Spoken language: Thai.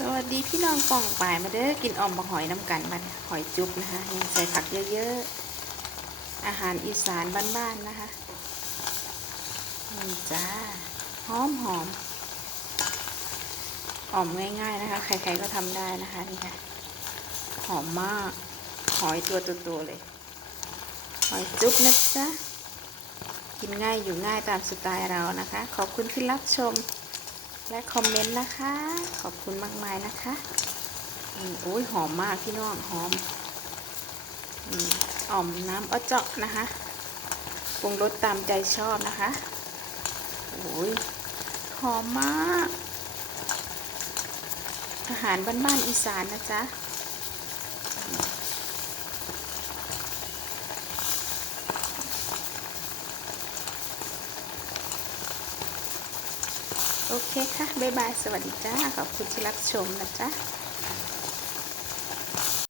สวัสดีพี่น้องป่องป่ายมาเด้อกินอ่อมบะหอยน้ำกันบัดหอยจุ๊บนะคะยังใส่ผักเยอะๆ อาหารอีสานบ้านๆนะคะนี่จ้าหอมหอมอ่อมง่ายๆนะคะ ใครๆก็ทำได้นะคะนี่ค่ะหอมมาก หอยตัวโตๆเลย หอยจุ๊บนะจ๊ะกินง่ายอยู่ง่ายตามสไตล์เรานะคะ ขอบคุณที่รับชม และคอมเมนต์นะคะ ขอบคุณมากมายนะคะอืมโอ้ยหอมมากพี่น้องหอมอืมอ่อมน้ำอ้อเจาะนะคะปรุงรสตามใจชอบนะคะโอ้ยหอมมาก อาหารบ้านๆอีสานนะจ๊ะ โอเคค่ะ บ๊ายบาย สวัสดีจ้า ขอบคุณที่รับชมนะจ๊ะ